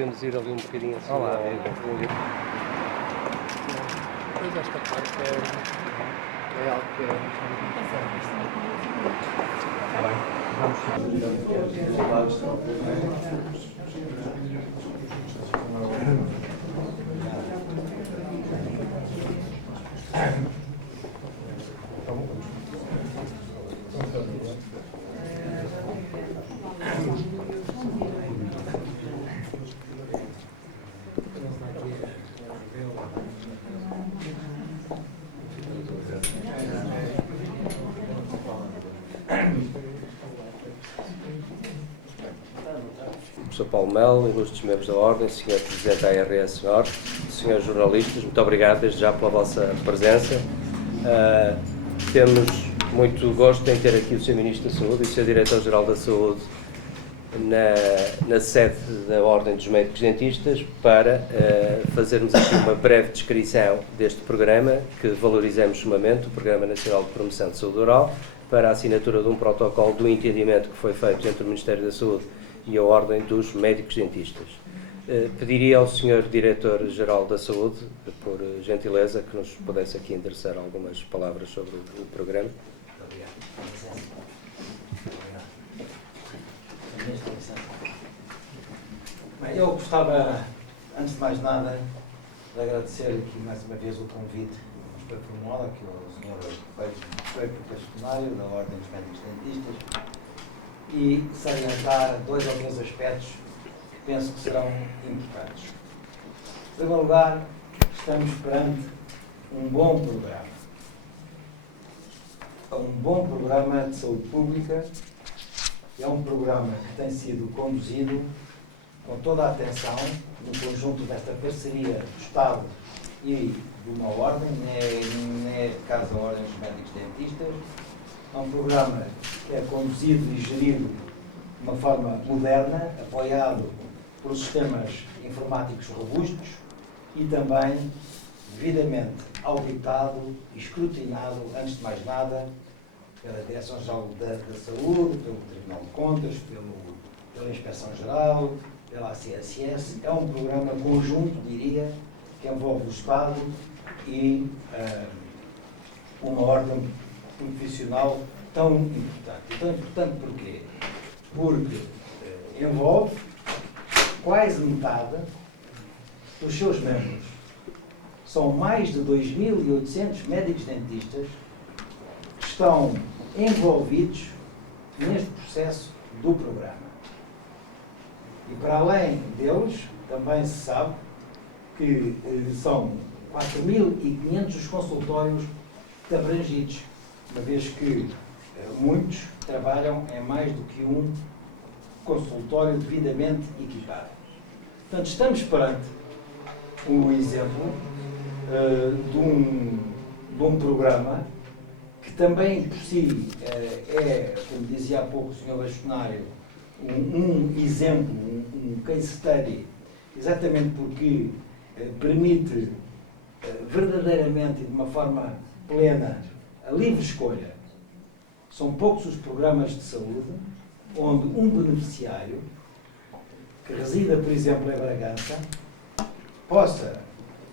podemos ir ali um bocadinho assim. Olá, Pois esta parte é algo que Sr. Paulo Melo, ilustres membros da Ordem, Sr. Presidente da ARS Norte, Srs. jornalistas, muito obrigado desde já pela vossa presença. Temos muito gosto em ter aqui o Sr. Ministro da Saúde e o Sr. Diretor-Geral da Saúde na sede da Ordem dos Médicos Dentistas para fazermos aqui uma breve descrição deste programa que valorizamos sumamente, o Programa Nacional de Promoção de Saúde Oral, para a assinatura de um protocolo do entendimento que foi feito entre o Ministério da Saúde e a Ordem dos Médicos Dentistas. Pediria ao Sr. Diretor-Geral da Saúde, por gentileza, que nos pudesse aqui endereçar algumas palavras sobre o programa. Obrigado. Bem, eu gostava, antes de mais nada, de agradecer aqui mais uma vez o convite que nos foi formulado aqui ao Sr. Prefeito Bastonário da Ordem dos Médicos Dentistas e salientar dois ou três aspectos que penso que serão importantes. Em primeiro lugar, estamos perante um bom programa. Um bom programa de saúde pública. É um programa que tem sido conduzido com toda a atenção no conjunto desta parceria do Estado e de uma ordem, neste caso a Ordem dos Médicos Dentistas. É um programa que é conduzido e gerido de uma forma moderna, apoiado por sistemas informáticos robustos e também devidamente auditado e escrutinado, antes de mais nada, pela Direção-Geral da Saúde, pelo Tribunal de Contas, pela Inspeção-Geral, pela ACSS. É um programa conjunto, diria, que envolve o Estado e uma ordem profissional tão importante. E tão importante porquê? Porque envolve quase metade dos seus membros. São mais de 2.800 médicos dentistas que estão envolvidos neste processo do programa. E para além deles, também se sabe que são 4.500 os consultórios abrangidos, uma vez que muitos trabalham em mais do que um consultório devidamente equipado. Portanto, estamos perante um exemplo de um programa que também por si é, como dizia há pouco o Sr. Bastonário, um exemplo, um case study, exatamente porque permite verdadeiramente e de uma forma plena a livre escolha. São poucos os programas de saúde onde um beneficiário que resida, por exemplo, em Bragança, possa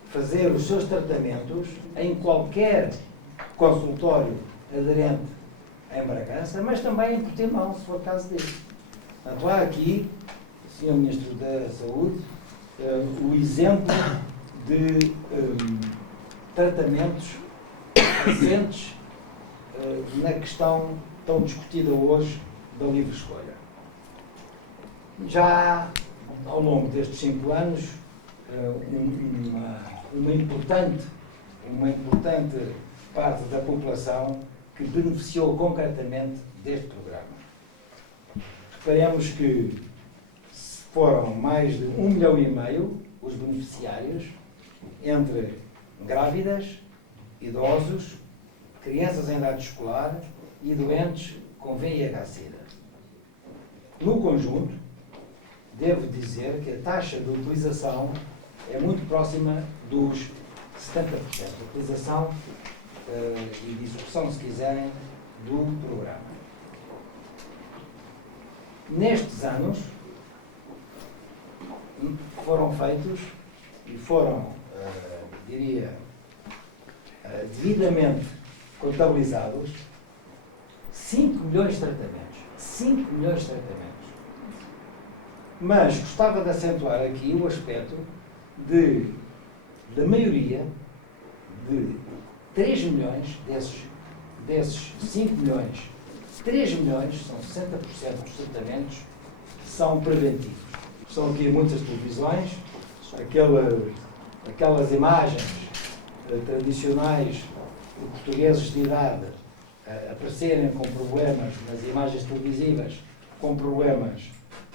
fazer os seus tratamentos em qualquer consultório aderente em Bragança, mas também em Portimão, se for caso disso. Portanto, há aqui, Sr. Ministro da Saúde, o exemplo de tratamentos presentes na questão tão discutida hoje da livre escolha. Já ao longo destes 5 anos, uma importante parte da população que beneficiou concretamente deste programa. Reparemos que foram mais de 1,5 milhão os beneficiários, entre grávidas, idosos, crianças em idade escolar e doentes com VIH-Sida. No conjunto, devo dizer que a taxa de utilização é muito próxima dos 70%. De utilização e de execução, se quiserem, do programa. Nestes anos, foram feitos e foram, diria, devidamente contabilizados 5 milhões de tratamentos. 5 milhões de tratamentos. Mas gostava de acentuar aqui o aspecto da maioria de 3 milhões desses 5 milhões, 3 milhões, são 60% dos tratamentos, são preventivos. São aqui muitas televisões, aquelas imagens tradicionais de portugueses de idade aparecerem com problemas nas imagens televisivas, com problemas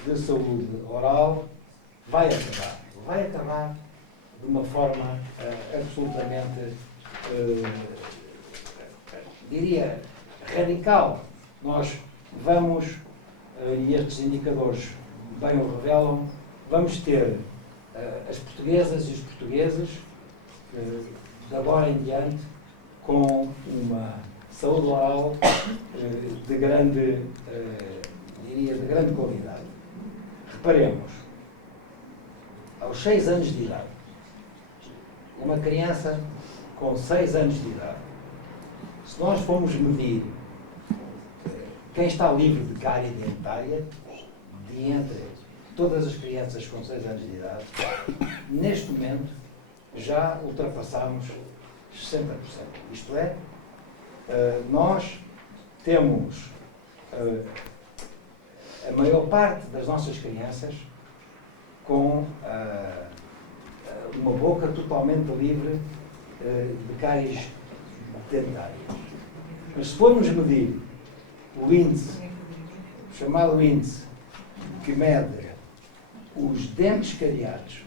de saúde oral, vai acabar de uma forma absolutamente, diria, radical. Nós vamos, e estes indicadores bem o revelam, vamos ter as portuguesas e os portugueses, de agora em diante, com uma saúde oral de grande, diria, de grande qualidade. Reparemos, aos 6 anos de idade, uma criança com 6 anos de idade, se nós formos medir quem está livre de cárie dentária, de entre todas as crianças com 6 anos de idade, neste momento já ultrapassamos 60%. Isto é, nós temos a maior parte das nossas crianças com uma boca totalmente livre de cáries dentárias. Mas se formos medir o índice, o chamado índice, que mede os dentes cariados,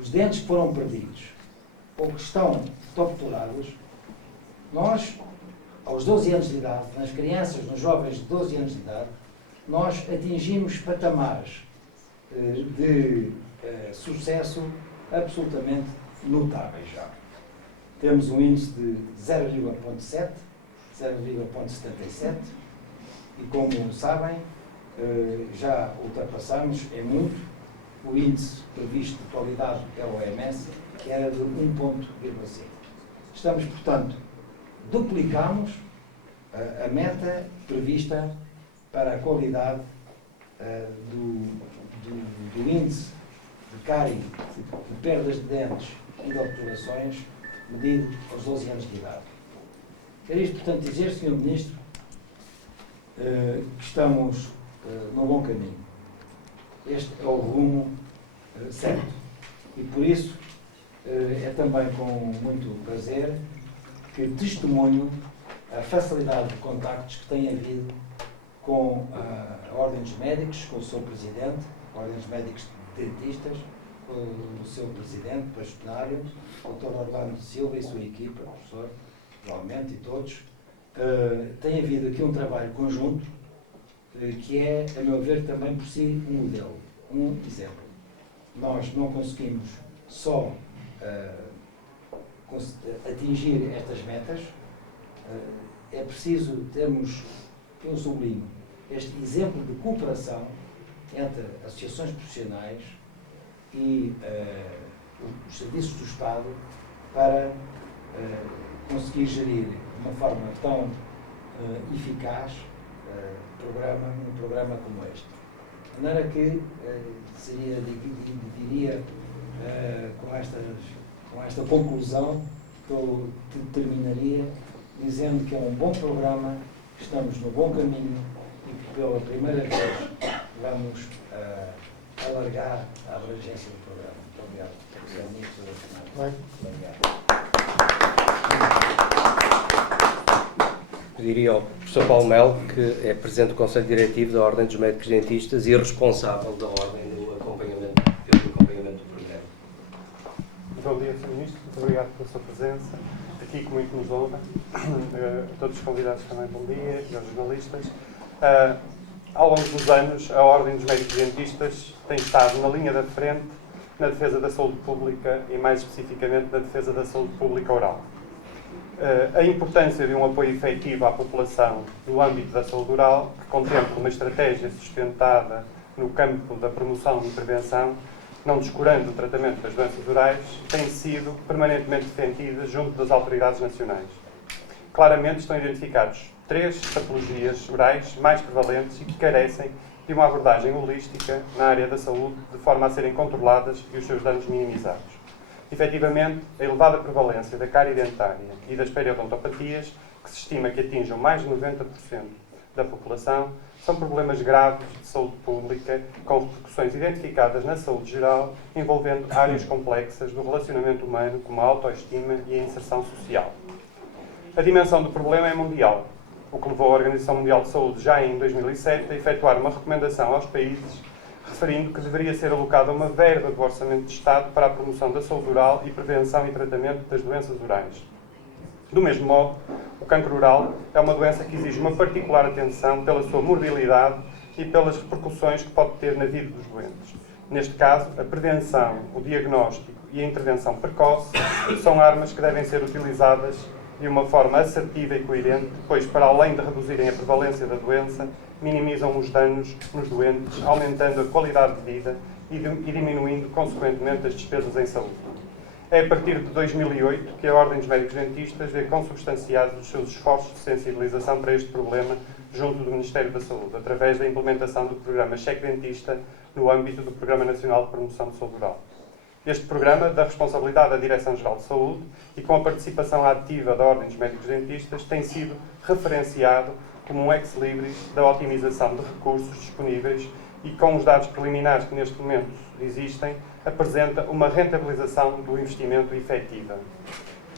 os dentes que foram perdidos ou que estão topturados, nós, aos 12 anos de idade, nas crianças, nos jovens de 12 anos de idade, nós atingimos patamares de sucesso absolutamente notáveis já. Temos um índice de 0,7, 0,77 e, como sabem, já ultrapassamos, é muito, o índice previsto de qualidade pela OMS, que era de 1,5. Estamos, portanto, duplicamos a meta prevista para a qualidade do índice de cárie, de perdas de dentes e de obturações medido aos 12 anos de idade. Quero isto, portanto, dizer, Sr. Ministro, que estamos no bom caminho. Este é o rumo certo. E por isso é também com muito prazer que testemunho a facilidade de contactos que tem havido com a Ordem dos Médicos, com o seu Presidente, a Ordem dos Médicos Dentistas, com o seu Presidente, bastonário, o Dr. Orlando Silva e sua equipa, o professor, realmente, e todos. Tem havido aqui um trabalho conjunto que é, a meu ver, também por si um modelo, um exemplo. Nós não conseguimos só atingir estas metas, é preciso termos, que eu sublinho, este exemplo de cooperação entre associações profissionais e os serviços do Estado para conseguir gerir de uma forma tão eficaz um programa como este. De maneira que diria com esta conclusão que eu terminaria dizendo que é um bom programa, que estamos no bom caminho e que pela primeira vez vamos alargar a abrangência do programa. Muito obrigado. Sr. Ministro da Finanças. Obrigado. Pediria ao professor Paulo Melo, que é Presidente do Conselho Diretivo da Ordem dos Médicos Dentistas e responsável da Ordem pelo acompanhamento do programa. Bom dia, Sr. Ministro. Muito obrigado pela sua presença. Aqui com muito nos honra. A todos os convidados também, bom dia, e aos jornalistas. Ao longo dos anos, a Ordem dos Médicos Dentistas tem estado na linha da frente na defesa da saúde pública e, mais especificamente, na defesa da saúde pública oral. A importância de um apoio efetivo à população no âmbito da saúde oral, que contempla uma estratégia sustentada no campo da promoção e prevenção, não descurando o tratamento das doenças orais, têm sido permanentemente defendidas junto das autoridades nacionais. Claramente estão identificados 3 patologias orais mais prevalentes e que carecem de uma abordagem holística na área da saúde, de forma a serem controladas e os seus danos minimizados. Efetivamente, a elevada prevalência da cárie dentária e das periodontopatias, que se estima que atinjam mais de 90% da população, são problemas graves de saúde pública, com repercussões identificadas na saúde geral, envolvendo áreas complexas do relacionamento humano, como a autoestima e a inserção social. A dimensão do problema é mundial, o que levou a Organização Mundial de Saúde, já em 2007, a efetuar uma recomendação aos países, referindo que deveria ser alocada uma verba do Orçamento de Estado para a promoção da saúde oral e prevenção e tratamento das doenças orais. Do mesmo modo, o cancro oral é uma doença que exige uma particular atenção pela sua morbilidade e pelas repercussões que pode ter na vida dos doentes. Neste caso, a prevenção, o diagnóstico e a intervenção precoce são armas que devem ser utilizadas de uma forma assertiva e coerente, pois, para além de reduzirem a prevalência da doença, minimizam os danos nos doentes, aumentando a qualidade de vida e diminuindo, consequentemente, as despesas em saúde. É a partir de 2008 que a Ordem dos Médicos Dentistas vê consubstanciados os seus esforços de sensibilização para este problema junto do Ministério da Saúde, através da implementação do programa Cheque Dentista no âmbito do Programa Nacional de Promoção de Saúde Oral. Este programa, da responsabilidade da Direção-Geral de Saúde e com a participação ativa da Ordem dos Médicos Dentistas, tem sido referenciado como um ex-libris da otimização de recursos disponíveis e, com os dados preliminares que neste momento existem, apresenta uma rentabilização do investimento efetiva.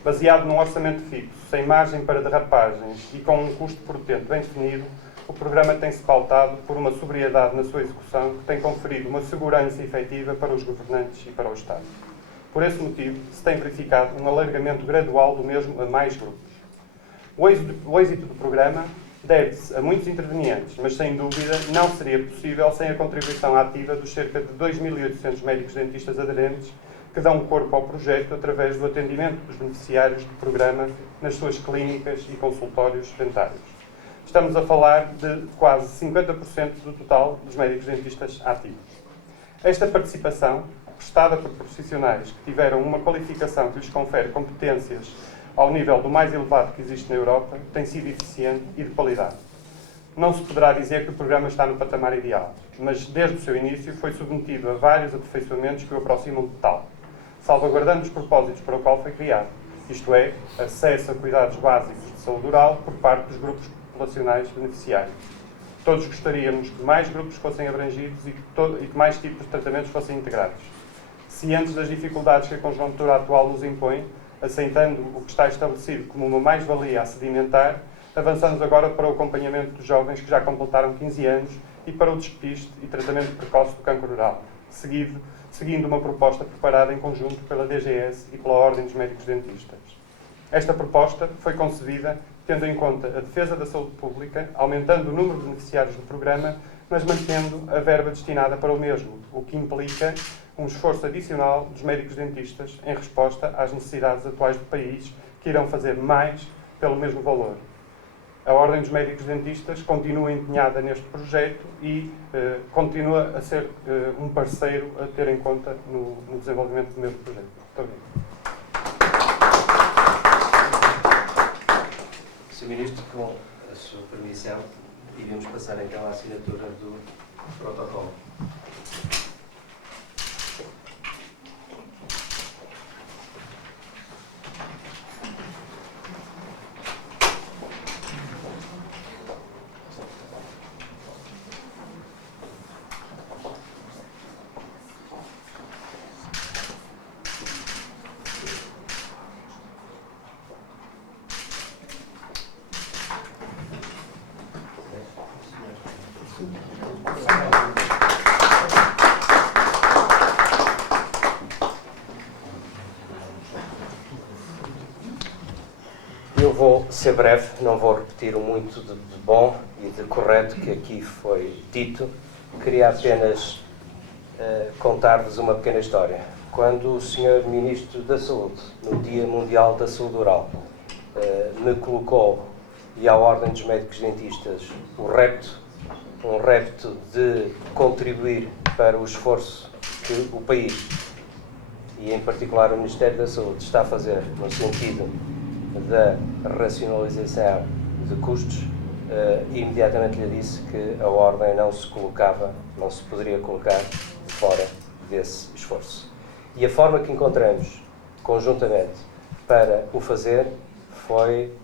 Baseado num orçamento fixo, sem margem para derrapagens e com um custo por utente bem definido, o programa tem-se pautado por uma sobriedade na sua execução que tem conferido uma segurança efetiva para os governantes e para o Estado. Por esse motivo, se tem verificado um alargamento gradual do mesmo a mais grupos. O êxito do programa deve-se a muitos intervenientes, mas sem dúvida não seria possível sem a contribuição ativa dos cerca de 2.800 médicos dentistas aderentes que dão corpo ao projeto através do atendimento dos beneficiários do programa nas suas clínicas e consultórios dentários. Estamos a falar de quase 50% do total dos médicos dentistas ativos. Esta participação, prestada por profissionais que tiveram uma qualificação que lhes confere competências ao nível do mais elevado que existe na Europa, tem sido eficiente e de qualidade. Não se poderá dizer que o programa está no patamar ideal, mas desde o seu início foi submetido a vários aperfeiçoamentos que o aproximam de tal, salvaguardando os propósitos para o qual foi criado, isto é, acesso a cuidados básicos de saúde oral por parte dos grupos populacionais beneficiários. Todos gostaríamos que mais grupos fossem abrangidos e que mais tipos de tratamentos fossem integrados. Cientes das dificuldades que a conjuntura atual nos impõe, aceitando o que está estabelecido como uma mais-valia a sedimentar, avançamos agora para o acompanhamento dos jovens que já completaram 15 anos e para o despiste e tratamento precoce do cancro oral, seguindo uma proposta preparada em conjunto pela DGS e pela Ordem dos Médicos Dentistas. Esta proposta foi concebida tendo em conta a defesa da saúde pública, aumentando o número de beneficiários do programa, mas mantendo a verba destinada para o mesmo, o que implica um esforço adicional dos médicos dentistas em resposta às necessidades atuais do país, que irão fazer mais pelo mesmo valor. A Ordem dos Médicos Dentistas continua empenhada neste projeto e continua a ser um parceiro a ter em conta no desenvolvimento do mesmo projeto. Muito obrigado. Sr. Ministro, com a sua permissão, iremos passar então à assinatura do protocolo. Eu vou ser breve, não vou repetir o muito de bom e de correto que aqui foi dito. Queria apenas contar-vos uma pequena história. Quando o Sr. Ministro da Saúde, no Dia Mundial da Saúde Oral, me colocou, e à Ordem dos Médicos Dentistas, o repto um repto de contribuir para o esforço que o país, e em particular o Ministério da Saúde, está a fazer no sentido da racionalização de custos, imediatamente lhe disse que a Ordem não se poderia colocar fora desse esforço. E a forma que encontramos conjuntamente para o fazer foi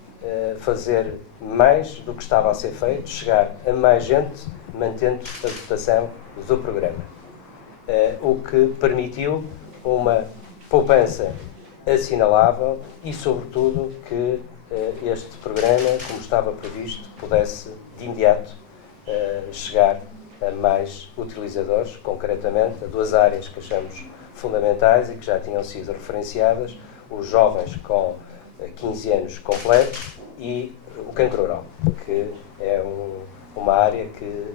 fazer mais do que estava a ser feito, chegar a mais gente, mantendo a dotação do programa. O que permitiu uma poupança assinalável e, sobretudo, que este programa, como estava previsto, pudesse de imediato chegar a mais utilizadores, concretamente a duas áreas que achamos fundamentais e que já tinham sido referenciadas: os jovens com 15 anos completos e o cancro oral, que é uma área que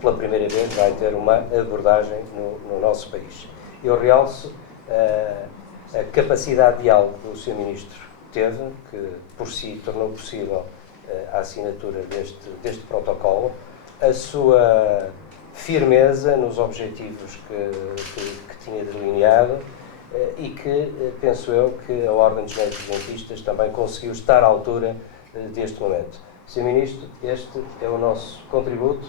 pela primeira vez vai ter uma abordagem no nosso país. Eu realço a capacidade de diálogo que o Sr. Ministro teve, que por si tornou possível a assinatura deste protocolo, a sua firmeza nos objetivos que tinha delineado e que, penso eu, que a Ordem dos Médicos Dentistas também conseguiu estar à altura deste momento. Sr. Ministro, este é o nosso contributo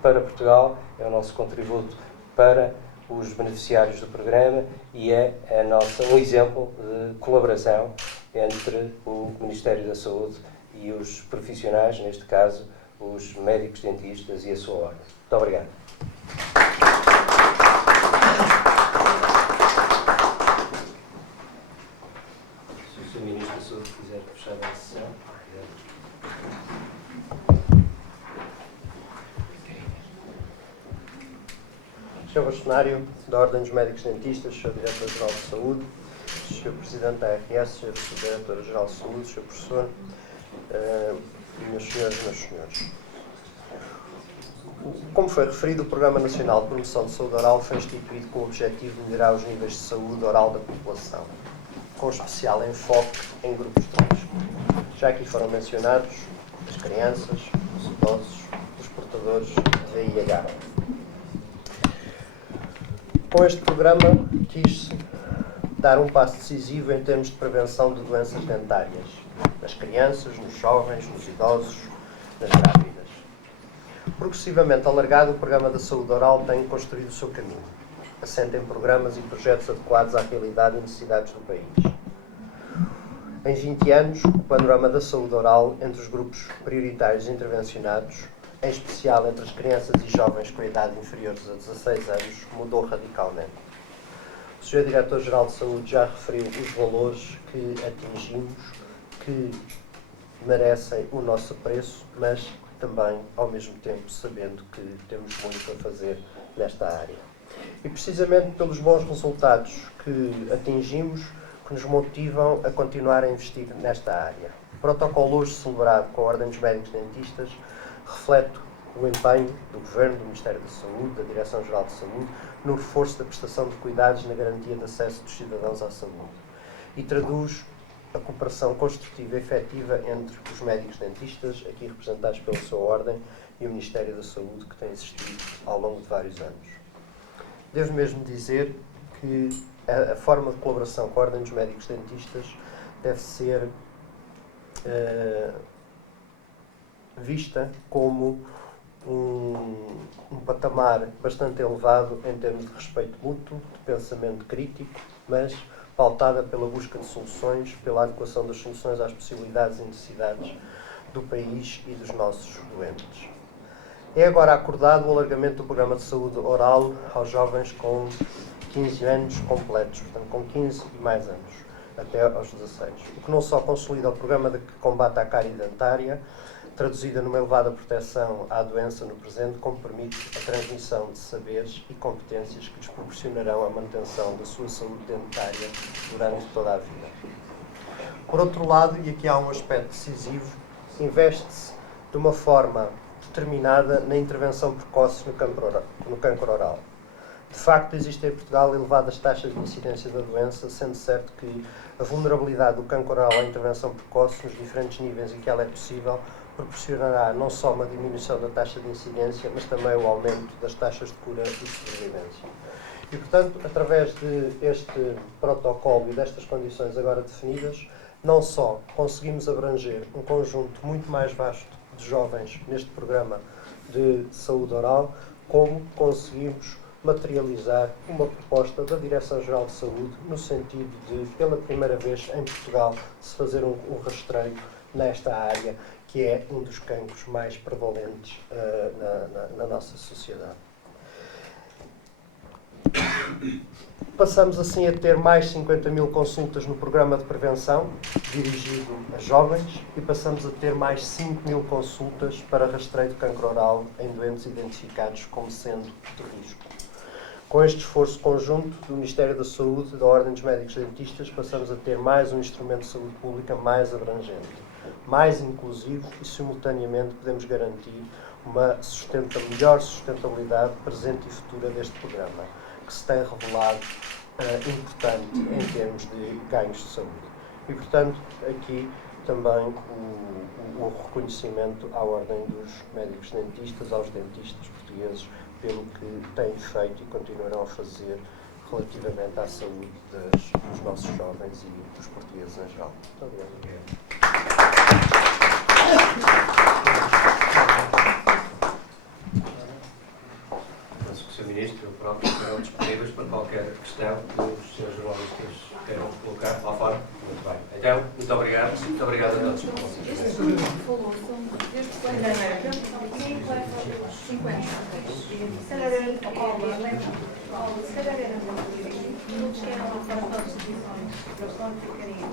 para Portugal, é o nosso contributo para os beneficiários do programa e é um exemplo de colaboração entre o Ministério da Saúde e os profissionais, neste caso, os médicos dentistas e a sua ordem. Muito obrigado. Se o Sr. Ministro da Saúde quiser fechar a sessão. Sr. Bastonário, da Ordem dos Médicos Dentistas, Sr. Diretor-Geral de Saúde, Sr. Presidente da ARS, Sr. Diretor-Geral de Saúde, Sr. Professor, meus senhores e meus senhores. Como foi referido, o Programa Nacional de Promoção de Saúde Oral foi instituído com o objetivo de melhorar os níveis de saúde oral da população, com especial enfoque em grupos de risco. Já aqui foram mencionados as crianças, os idosos, os portadores de VIH. Com este programa, quis-se dar um passo decisivo em termos de prevenção de doenças dentárias, nas crianças, nos jovens, nos idosos, nas grávidas. Progressivamente alargado, o Programa da Saúde Oral tem construído o seu caminho, assenta em programas e projetos adequados à realidade e necessidades do país. Em 20 anos, o panorama da saúde oral entre os grupos prioritários intervencionados, em especial entre as crianças e jovens com idade inferiores a 16 anos, mudou radicalmente. O Sr. Diretor-Geral de Saúde já referiu os valores que atingimos, que merecem o nosso apreço, mas também, ao mesmo tempo, sabendo que temos muito a fazer nesta área. E precisamente pelos bons resultados que atingimos, que nos motivam a continuar a investir nesta área. O protocolo hoje celebrado com a Ordem dos Médicos Dentistas reflete o empenho do Governo, do Ministério da Saúde, da Direção-Geral de Saúde, no reforço da prestação de cuidados e na garantia de acesso dos cidadãos à saúde. E traduz a cooperação construtiva e efetiva entre os médicos dentistas, aqui representados pela sua Ordem, e o Ministério da Saúde, que tem existido ao longo de vários anos. Devo mesmo dizer que a forma de colaboração com a Ordem dos Médicos Dentistas deve ser vista como um patamar bastante elevado em termos de respeito mútuo, de pensamento crítico, mas pautada pela busca de soluções, pela adequação das soluções às possibilidades e necessidades do país e dos nossos doentes. É agora acordado o alargamento do programa de saúde oral aos jovens com 15 anos completos, portanto com 15 e mais anos, até aos 16. O que não só consolida o programa de combate à cárie dentária, traduzida numa elevada proteção à doença no presente, como permite a transmissão de saberes e competências que lhes proporcionarão a manutenção da sua saúde dentária durante toda a vida. Por outro lado, e aqui há um aspecto decisivo, investe-se de uma forma determinada na intervenção precoce no cancro oral. De facto, existem em Portugal elevadas taxas de incidência da doença, sendo certo que a vulnerabilidade do cancro oral à intervenção precoce, nos diferentes níveis em que ela é possível, proporcionará não só uma diminuição da taxa de incidência, mas também o aumento das taxas de cura e sobrevivência. E, portanto, através deste protocolo e destas condições agora definidas, não só conseguimos abranger um conjunto muito mais vasto de jovens neste programa de saúde oral, como conseguimos materializar uma proposta da Direção-Geral de Saúde no sentido de, pela primeira vez em Portugal, se fazer um rastreio nesta área, que é um dos cancros mais prevalentes na nossa sociedade. Passamos assim a ter mais 50 mil consultas no programa de prevenção, dirigido a jovens, e passamos a ter mais 5 mil consultas para rastreio de cancro oral em doentes identificados como sendo de risco. Com este esforço conjunto do Ministério da Saúde e da Ordem dos Médicos Dentistas, passamos a ter mais um instrumento de saúde pública mais abrangente, mais inclusivo e, simultaneamente, podemos garantir uma melhor sustentabilidade presente e futura deste programa, que se tem revelado importante em termos de ganhos de saúde. E, portanto, aqui também o reconhecimento à Ordem dos Médicos Dentistas, aos dentistas portugueses, pelo que têm feito e continuarão a fazer relativamente à saúde dos nossos jovens e dos portugueses em geral. Muito obrigado. Penso que o Sr. Ministro e o próprio estarão disponíveis para qualquer questão que os Srs. jornalistas queiram colocar lá fora. Muito bem. Então, muito obrigado. Muito obrigado a todos. Este grupo que falou são desde quando quem leva os 50? Se calhar era de Paula, se calhar era de todos que eram lá fora das edições, para os donos que querem ir.